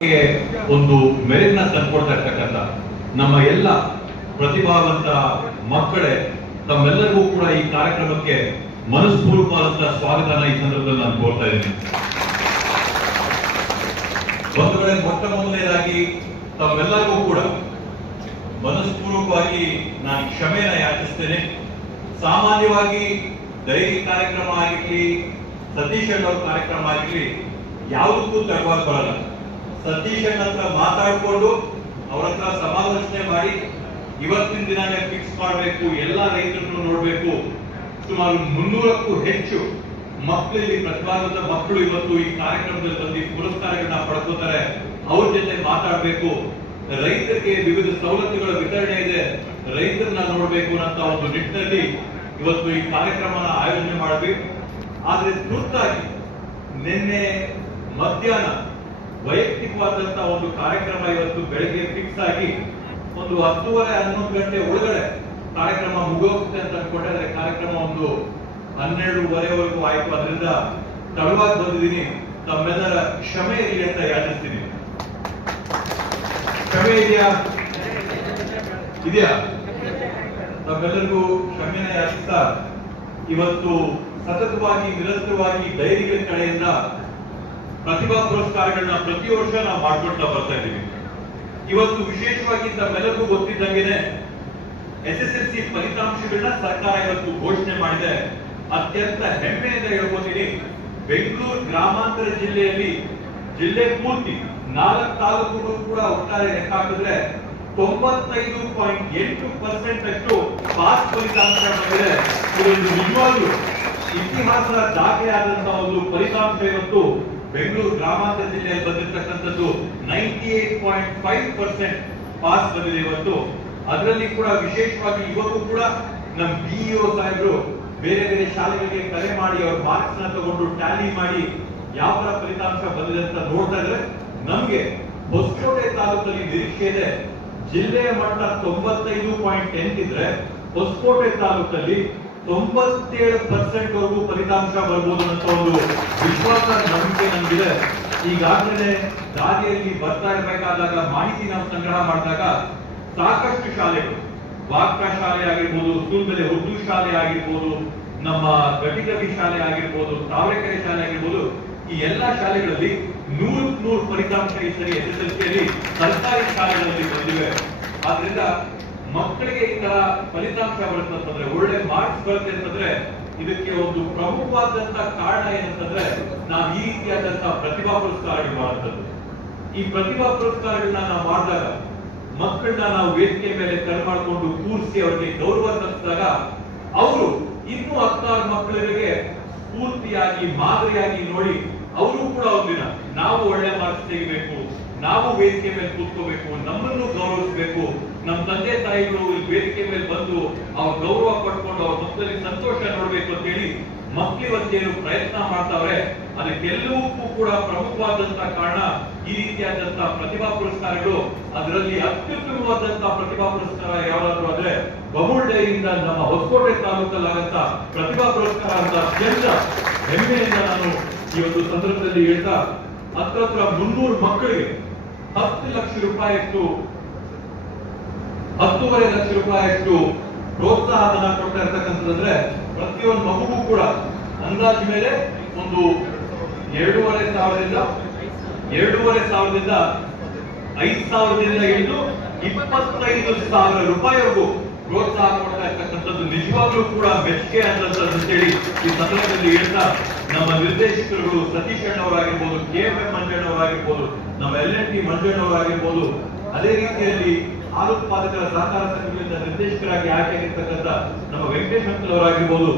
ಒಂದು ಮೆರುಗನ್ನ ತಂದ್ಕೊಡ್ತಾ ಇರ್ತಕ್ಕಂಥ ನಮ್ಮ ಎಲ್ಲ ಪ್ರತಿಭಾವಂತ ಮಕ್ಕಳೇ ತಮ್ಮೆಲ್ಲರಿಗೂ ಕೂಡ ಈ ಕಾರ್ಯಕ್ರಮಕ್ಕೆ ಮನಸ್ಪೂರ್ವಕವಾದಂತಹ ಸ್ವಾಗತನ ಈ ಸಂದರ್ಭದಲ್ಲಿ ನಾನು ಕೋರ್ತಾ ಇದ್ದೀನಿ. ಬಂಧುಗಳೇ, ಮೊಟ್ಟ ಮೊದಲನೇದಾಗಿ ತಮ್ಮೆಲ್ಲರಿಗೂ ಕೂಡ ಮನಸ್ಪೂರ್ವಕವಾಗಿ ನಾನು ಕ್ಷಮೆನ ಯಾಚಿಸ್ತೇನೆ. ಸಾಮಾನ್ಯವಾಗಿ ಡೈರಿ ಕಾರ್ಯಕ್ರಮ ಆಗಿರ್ಲಿ, ಸತೀಶ್ ಅಣ್ಣವ್ರ ಕಾರ್ಯಕ್ರಮ ಆಗಿರ್ಲಿ, ಯಾವುದಕ್ಕೂ ತಡವಾಗಿ ಬರಲ್ಲ. ಸತೀಶ್ ಅಣ್ಣ ಹತ್ರ ಮಾತಾಡ್ಕೊಂಡು ಅವ್ರ ಹತ್ರ ಸಮಾಲೋಚನೆ ಮಾಡಿ ಇವತ್ತಿನ ದಿನಾನೇ ಫಿಕ್ಸ್ ಮಾಡಬೇಕು, ಎಲ್ಲ ರೈತರನ್ನು ನೋಡ್ಬೇಕು. ಸುಮಾರು 300ಕ್ಕೂ ಹೆಚ್ಚು ಮಕ್ಕಳಲ್ಲಿ ಪ್ರತಿಭಾವಂತ ಮಕ್ಕಳು ಇವತ್ತು ಈ ಕಾರ್ಯಕ್ರಮದಲ್ಲಿ ಬಂದು ಪುರಸ್ಕಾರಗಳನ್ನ ಪಡ್ಕೋತಾರೆ. ಅವ್ರ ಜೊತೆ ಮಾತಾಡ್ಬೇಕು. ರೈತರಿಗೆ ವಿವಿಧ ಸವಲತ್ತುಗಳ ವಿತರಣೆ ಇದೆ, ರೈತರನ್ನ ನೋಡ್ಬೇಕು ಅಂತ ಒಂದು ನಿಟ್ಟಿನಲ್ಲಿ ಇವತ್ತು ಈ ಕಾರ್ಯಕ್ರಮನ ಆಯೋಜನೆ ಮಾಡಿದ್ವಿ. ಆದ್ರೆ ತುರ್ತಾಗಿ ನಿನ್ನೆ ಮಧ್ಯಾಹ್ನ ವೈಯಕ್ತಿಕವಾದಂತಹ ಒಂದು ಕಾರ್ಯಕ್ರಮ ಇವತ್ತು ಬೆಳಗ್ಗೆ ಫಿಕ್ಸ್ ಆಗಿ ಒಂದು 10:30-11 ಗಂಟೆ ಒಳಗಡೆ ಕಾರ್ಯಕ್ರಮ ಮುಗಿಯೋಗುತ್ತೆ ಅಂತ ಅನ್ಕೊಂಡೆ. ಆದ್ರೆ ಕಾರ್ಯಕ್ರಮ ಒಂದು 12:30ವರೆಗೂ ಆಯ್ತು. ಅದರಿಂದ ತಡವಾಗಿ ಬಂದಿದ್ದೀನಿ. ತಮ್ಮೆಲ್ಲರ ಕ್ಷಮೆ ಇರಲಿ ಅಂತ ಯಾಚಿಸ್ತೀನಿ. ಕ್ಷಮೆ ಇದೆಯಾ? ತಮ್ಮೆಲ್ಲರಿಗೂ ಕ್ಷಮೆನ ಯಾಚಿಸ್ತಾ ಇವತ್ತು ಸತತವಾಗಿ ನಿರಂತರವಾಗಿ ಡೈರಿಗಳ ಕಡೆಯಿಂದ ಪ್ರತಿಭಾ ಪುರಸ್ಕಾರಗಳನ್ನ ಪ್ರತಿ ವರ್ಷ ನಾವು ಮಾಡ್ಕೊಳ್ತಾ ಬರ್ತಾ ಇದ್ದೀವಿ. ಇವತ್ತು ವಿಶೇಷವಾಗಿ ತಮ್ಮೆಲ್ಲರಿಗೂ ಗೊತ್ತಿದ್ದಂಗೆನೆ SSLC ಫಲಿತಾಂಶಗಳನ್ನ ಸರ್ಕಾರ ಇವತ್ತು ಘೋಷಣೆ ಮಾಡಿದೆ. ಅತ್ಯಂತ ಹೆಮ್ಮೆಯಿಂದ ಹೇಳ್ಕೊತೀನಿ, ಬೆಂಗಳೂರು ಗ್ರಾಮಾಂತರ ಜಿಲ್ಲೆಯಲ್ಲಿ ಜಿಲ್ಲೆ ಪೂರ್ತಿ 4 ತಾಲೂಕುಗಳು ಕೂಡ ಒಟ್ಟಾರೆ ಲೆಕ್ಕ ಹಾಕಿದ್ರೆ 95.8% ಅಷ್ಟು ಪಾಸ್ ಫಲಿತಾಂಶ ಬಂದಿದೆ. ಇದೊಂದು ನಿಜವಾಗ್ಲೂ ಇತಿಹಾಸ ದಾಖಲೆಯಾದಂತಹ ಒಂದು ಫಲಿತಾಂಶ. ಇವತ್ತು ಬೆಂಗಳೂರು ಗ್ರಾಮಾಂತರ ಜಿಲ್ಲೆಯಲ್ಲಿ ಬಂದಿರತಕ್ಕಂಥದ್ದು 98.5% ಪಾಸ್ ಬಂದಿದೆ ಇವತ್ತು. ಅದರಲ್ಲಿ ಕೂಡ ವಿಶೇಷವಾಗಿ ಇವತ್ತು ಕೂಡ ನಮ್ಮ BEO ಸಾಹೇಬರು ಬೇರೆ ಬೇರೆ ಶಾಲೆಗಳಿಗೆ ಕರೆ ಮಾಡಿ ಅವ್ರ ಮಾರ್ಕ್ಸ್ ನ ತಗೊಂಡು ಟ್ಯಾಲಿ ಮಾಡಿ ಯಾವ ತರ ಫಲಿತಾಂಶ ಬಂದಿದೆ ಅಂತ ನೋಡ್ತಾ ಇದ್ರೆ ನಮ್ಗೆ ಹೊಸಕೋಟೆ ತಾಲೂಕಲ್ಲಿ ನಿರೀಕ್ಷೆ ಇದೆ. ಜಿಲ್ಲೆಯ ಮಟ್ಟ 95.8 ಇದ್ರೆ ಹೊಸಕೋಟೆ ತಾಲೂಕಲ್ಲಿ 97% ವರೆಗೂ ಫಲಿತಾಂಶ ಬರ್ಬೋದು ಅಂತ ಒಂದು ವಿಶ್ವಾಸ ನಂಬಿಕೆ ನಮಗಿದೆ. ಈಗಾಗಲೇ ದಾರಿಯಲ್ಲಿ ಬರ್ತಾ ಇರಬೇಕಾದಾಗ ಮಾಹಿತಿ ನಾವು ಸಂಗ್ರಹ ಮಾಡಿದಾಗ ಸಾಕಷ್ಟು ಶಾಲೆಗಳು, ವಾಕ್ರ ಶಾಲೆ ಆಗಿರ್ಬೋದು, ಸೂಲ್ಬೆಲೆ ಉರ್ದು ಶಾಲೆ ಆಗಿರ್ಬೋದು, ನಮ್ಮ ಗಟಿಗವಿ ಶಾಲೆ ಆಗಿರ್ಬೋದು, ತಾವರೆಕೆರೆ ಶಾಲೆ ಆಗಿರ್ಬೋದು, ಈ ಎಲ್ಲಾ ಶಾಲೆಗಳಲ್ಲಿ 100 ಫಲಿತಾಂಶ ಈ ಸರಿ SSLCಯಲ್ಲಿ ಸರ್ಕಾರಿ ಶಾಲೆಗಳಲ್ಲಿ ಬಂದಿವೆ. ಆದ್ರಿಂದ ಮಕ್ಕಳಿಗೆ ಈ ತರ ಫಲಿತಾಂಶ ಬರುತ್ತೆ ಅಂತಂದ್ರೆ, ಒಳ್ಳೆ ಮಾರ್ಕ್ಸ್ ಬರುತ್ತೆ ಅಂತಂದ್ರೆ ಇದಕ್ಕೆ ಒಂದು ಪ್ರಮುಖವಾದಂತಹ ಕಾರಣ ಏನಂತಂದ್ರೆ ನಾವು ಈ ರೀತಿಯಾದಂತಹ ಪ್ರತಿಭಾ ಪುರಸ್ಕಾರಗಳು ಮಾಡುವಂಥದ್ದು. ಈ ಪ್ರತಿಭಾ ಪುರಸ್ಕಾರಗಳನ್ನ ನಾವು ಮಾಡಿದಾಗ ಮಕ್ಕಳನ್ನ ನಾವು ವೇದಿಕೆ ಮೇಲೆ ಕರೆ ಮಾಡಿಕೊಂಡು ಕೂರಿಸಿ ಅವರಿಗೆ ಗೌರವ ಸಲ್ಲಿಸಿದಾಗ ಅವರು ಇನ್ನೂ 16 ಮಕ್ಕಳಿಗೆ ಸ್ಫೂರ್ತಿಯಾಗಿ ಮಾದರಿಯಾಗಿ ನೋಡಿ ಅವರು ಕೂಡ ಒಂದಿನ ನಾವು ಒಳ್ಳೆ ಮಾರ್ಕ್ಸ್ ತೆಗಿಬೇಕು, ನಾವು ವೇದಿಕೆ ಮೇಲೆ ಕೂತ್ಕೋಬೇಕು, ನಮ್ಮನ್ನು ಗೌರವಿಸಬೇಕು, ನಮ್ಮ ತಂದೆ ತಾಯಿಗಳು ಈ ವೇದಿಕೆ ಮೇಲೆ ಬಂದು ಅವ್ರ ಗೌರವ ಪಡ್ಕೊಂಡು ಅವ್ರ ಮಕ್ಕಳಲ್ಲಿ ಸಂತೋಷ ನೋಡ್ಬೇಕು ಅಂತ ಹೇಳಿ ಮಕ್ಕಳಿವತ್ತೇನು ಪ್ರಯತ್ನ ಮಾಡ್ತಾವ್ರೆ. ಅದಕ್ಕೆಲ್ಲವಕ್ಕೂ ಕೂಡ ಪ್ರಮುಖವಾದಂತಹ ಕಾರಣ ಈ ರೀತಿಯಾದಂತಹ ಪ್ರತಿಭಾ ಪುರಸ್ಕಾರಗಳು. ಅದರಲ್ಲಿ ಅತ್ಯುತ್ತಮವಾದಂತಹ ಪ್ರತಿಭಾ ಪುರಸ್ಕಾರ ಯಾವಾದ್ರೂ ಆದ್ರೆ ಬಮೂಲ್ ಡೈರಿಯಿಂದ ನಮ್ಮ ಹೊಸಕೋಟೆ ತಾಲೂಕಲ್ಲಾಗಂತ ಪ್ರತಿಭಾ ಪುರಸ್ಕಾರ ಅಂತ ಅತ್ಯಂತ ಹೆಮ್ಮೆಯಿಂದ ನಾನು ಈ ಒಂದು ಸಂದರ್ಭದಲ್ಲಿ ಹೇಳ್ತಾ, ಹತ್ರ 300 ಮಕ್ಕಳಿಗೆ 10 ಲಕ್ಷ ರೂಪಾಯಿಯಷ್ಟು 10.5 ಲಕ್ಷ ರೂಪಾಯಿಯಷ್ಟು ಪ್ರೋತ್ಸಾಹ ಧನ ಕೊಡ್ತಾ ಇರ್ತಕ್ಕಂಥದ್ರೆ ಪ್ರತಿಯೊಂದು ಮಗುಗೂ ಕೂಡ ಅಂದಾಜು ಮೇಲೆ ಒಂದು 2,500 ಸಾವಿರದಿಂದ 5,000ದಿಂದ ಹಿಡಿದು 25,000 ರೂಪಾಯಿವರೆಗೂ ಪ್ರೋತ್ಸಾಹ ಕೊಡ್ತಾ ಇರ್ತಕ್ಕಂಥದ್ದು ನಿಜವಾಗ್ಲೂ ಕೂಡ ಮೆಚ್ಚುಗೆ ಅಂತೇಳಿ ಈ ಸಂದರ್ಭದಲ್ಲಿ ಹೇಳ್ತಾ, ನಮ್ಮ ನಿರ್ದೇಶಕರುಗಳು ಸತೀಶ್ ಅಣ್ಣವರಾಗಿರ್ಬೋದು, KFM ಮಂಜಣ್ಣವರಾಗಿರ್ಬೋದು, ನಮ್ಮ LNT ಮಂಜಣ್ಣವರಾಗಿರ್ಬೋದು, ಅದೇ ರೀತಿಯಲ್ಲಿ ಹಾಲು ಉತ್ಪಾದಕರ ಸಹಕಾರ ಸಂಘಗಳಿಂದ ನಿರ್ದೇಶಕರಾಗಿ ಆಯ್ಕೆಯಾಗಿರ್ತಕ್ಕಂಥ ನಮ್ಮ ವೆಂಕಟೇಶ್ ಅಂಕಲ್ ಅವರಾಗಿರ್ಬೋದು,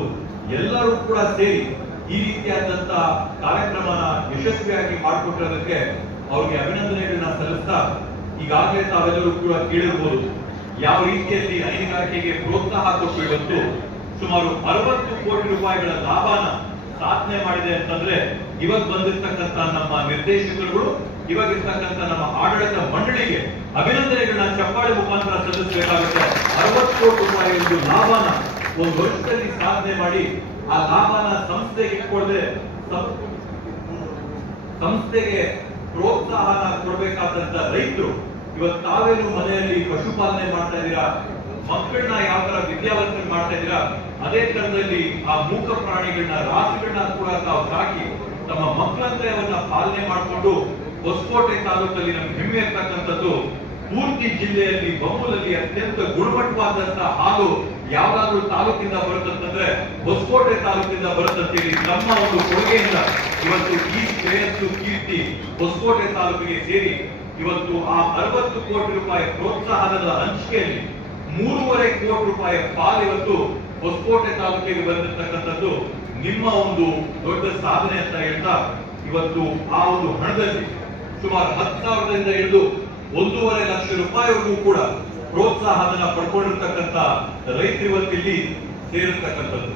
ಎಲ್ಲರೂ ಕೂಡ ಸೇರಿ ಈ ರೀತಿಯಾದಂತಹ ಕಾರ್ಯಕ್ರಮನ ಯಶಸ್ವಿಯಾಗಿ ಮಾಡಿಕೊಟ್ಟಿರೋದಕ್ಕೆ ಅವ್ರಿಗೆ ಅಭಿನಂದನೆಗಳನ್ನ ಸಲ್ಲಿಸ್ತಾ, ಈಗಾಗಲೇ ತಾವೆಲ್ಲರೂ ಕೂಡ ಕೇಳಿರ್ಬೋದು ಯಾವ ರೀತಿಯಲ್ಲಿ ಹೈನುಗಾರಿಕೆಗೆ ಪ್ರೋತ್ಸಾಹ ಕೊಟ್ಟು ಇವತ್ತು ಸುಮಾರು 60 ಕೋಟಿ ರೂಪಾಯಿಗಳ ಲಾಭನ ಸಾಧನೆ ಮಾಡಿದೆ ಅಂತಂದ್ರೆ ಇವತ್ತು ಬಂದಿರ್ತಕ್ಕಂಥ ನಮ್ಮ ನಿರ್ದೇಶಕರುಗಳು, ಇವಾಗಿರ್ತಕ್ಕಂಥ ನಮ್ಮ ಆಡಳಿತ ಮಂಡಳಿಗೆ ಅಭಿನಂದನೆಗಳನ್ನ ಚಪ್ಪಾಳೆ ಮುಖಾಂತರ ಸಲ್ಲಿಸಬೇಕಾಗುತ್ತೆ. 60 ಕೋಟಿ ರೂಪಾಯಿ ಒಂದು ಲಾಭನ ಒಂದು ವರ್ಷದಲ್ಲಿ ಸಾಧನೆ ಮಾಡಿ ಆ ಲಾಭನ ಸಂಸ್ಥೆಗೆ ಇಟ್ಕೊಳ್ಳದೆ ಸಂಸ್ಥೆಗೆ ಪ್ರೋತ್ಸಾಹನ ಕೊಡಬೇಕಾದಂತ ರೈತರು ಇವತ್ತು ತಾವೇನು ಮನೆಯಲ್ಲಿ ಪಶುಪಾಲನೆ ಮಾಡ್ತಾ ಇದ್ದೀರಾ, ಮಕ್ಕಳನ್ನ ಯಾವ ತರ ವಿದ್ಯಾಭ್ಯಾಸ ಮಾಡ್ತಾ ಇದ್ದೀರಾ, ಅದೇ ತರದಲ್ಲಿ ಆ ಮೂಕ ಪ್ರಾಣಿಗಳನ್ನ ರಾಸುಗಳನ್ನ ಕೂಡ ತಾವು ಸಾಕಿ ತಮ್ಮ ಮಕ್ಕಳಂದ್ರೆ ಅವನ್ನ ಪಾಲನೆ ಮಾಡಿಕೊಂಡು ಹೊಸಕೋಟೆ ತಾಲೂಕಲ್ಲಿ ನಮ್ಗೆ ಹೆಮ್ಮೆ ಇರ್ತಕ್ಕಂಥದ್ದು ಪೂರ್ತಿ ಜಿಲ್ಲೆಯಲ್ಲಿ ಬಮೂಲಲ್ಲಿ ಅತ್ಯಂತ ಗುಣಮಟ್ಟವಾದಂತಹ ಹಾಲು ಯಾವ್ದಾದ್ರು ತಾಲೂಕಿಂದ ಬರುತ್ತಂತಂದ್ರೆ ಹೊಸಕೋಟೆ ತಾಲೂಕಿಂದ ಬರುತ್ತಂತೀರಿ. ನಮ್ಮ ಒಂದು ಕೊಡುಗೆಯಿಂದ ಇವತ್ತು ಈ ಶ್ರೇಯಸ್ಸು ಕೀರ್ತಿ ಹೊಸಕೋಟೆ ತಾಲೂಕಿಗೆ ಸೇರಿ ಇವತ್ತು ಆ 60 ಕೋಟಿ ರೂಪಾಯಿ ಪ್ರೋತ್ಸಾಹದ ಹಂಚಿಕೆಯಲ್ಲಿ 3.5 ಕೋಟಿ ರೂಪಾಯಿ ಪಾಲು ಇವತ್ತು ಹೊಸಕೋಟೆ ತಾಲೂಕಿಗೆ ಬಂದಿರತಕ್ಕಂಥದ್ದು ನಿಮ್ಮ ಒಂದು ದೊಡ್ಡ ಸಾಧನೆ ಅಂತ ಹೇಳ್ತಾ ಇವತ್ತು ಆ ಒಂದು ಹಣದಲ್ಲಿ ಸುಮಾರು 10,000ದಿಂದ ಹಿಡಿದು 1.5 ಲಕ್ಷ ರೂಪಾಯಿವರೆಗೂ ಕೂಡ ಪ್ರೋತ್ಸಾಹನ ಪಡ್ಕೊಂಡಿರ್ತಕ್ಕಂಥ ರೈತರು ಇವತ್ತು ಇಲ್ಲಿ ಸೇರಿರ್ತಕ್ಕಂಥದ್ದು.